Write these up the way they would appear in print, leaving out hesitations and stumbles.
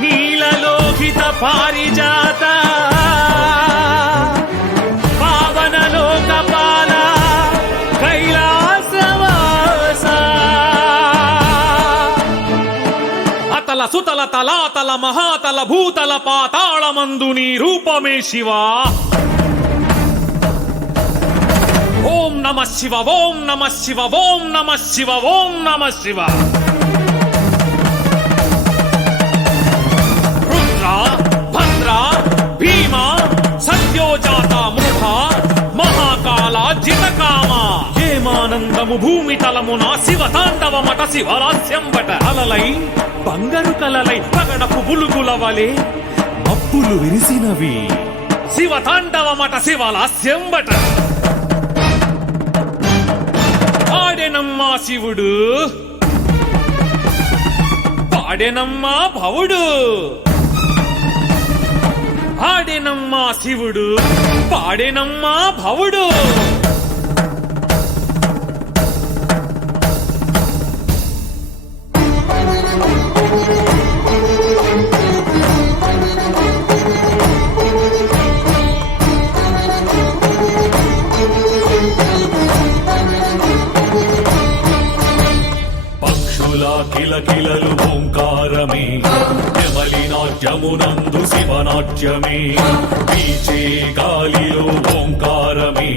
నీలలోహిత పారిజాత పావన లోకపాల కైలాసవాస అతల సుతల తలాతల మహాతల భూతల పాతాళమందు నీ రూపమే శివా. ఓం నమ శివ ఓం నమ శివ ఓం నమ శివ ఓం నమ శివ. రుద్ర భద్ర భీమ సత్యోజాత మృధ మహాకాల జితకామ ఏమానందము భూమి తలమున శివ తాండవమట శివరాస్యం బట. అలలై బంగారు కలలై పగడపు బులుగుల వలె మబ్బులు విరిసినవి శివ తాండవమట శివలాస్యం బట. ఆడెనమ్మా శివుడు పాడెనమ్మా భవుడు. ఆడెనమ్మా శివుడు పాడెనమ్మా భవుడు. కిలకిలలు ఓంకారమే యమలి నాట్యమునందు శివనాట్యమే. వీచే గాలిలో ఓంకారమే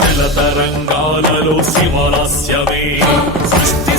జలతరంగాలలో శివలాస్యమే. సృష్టి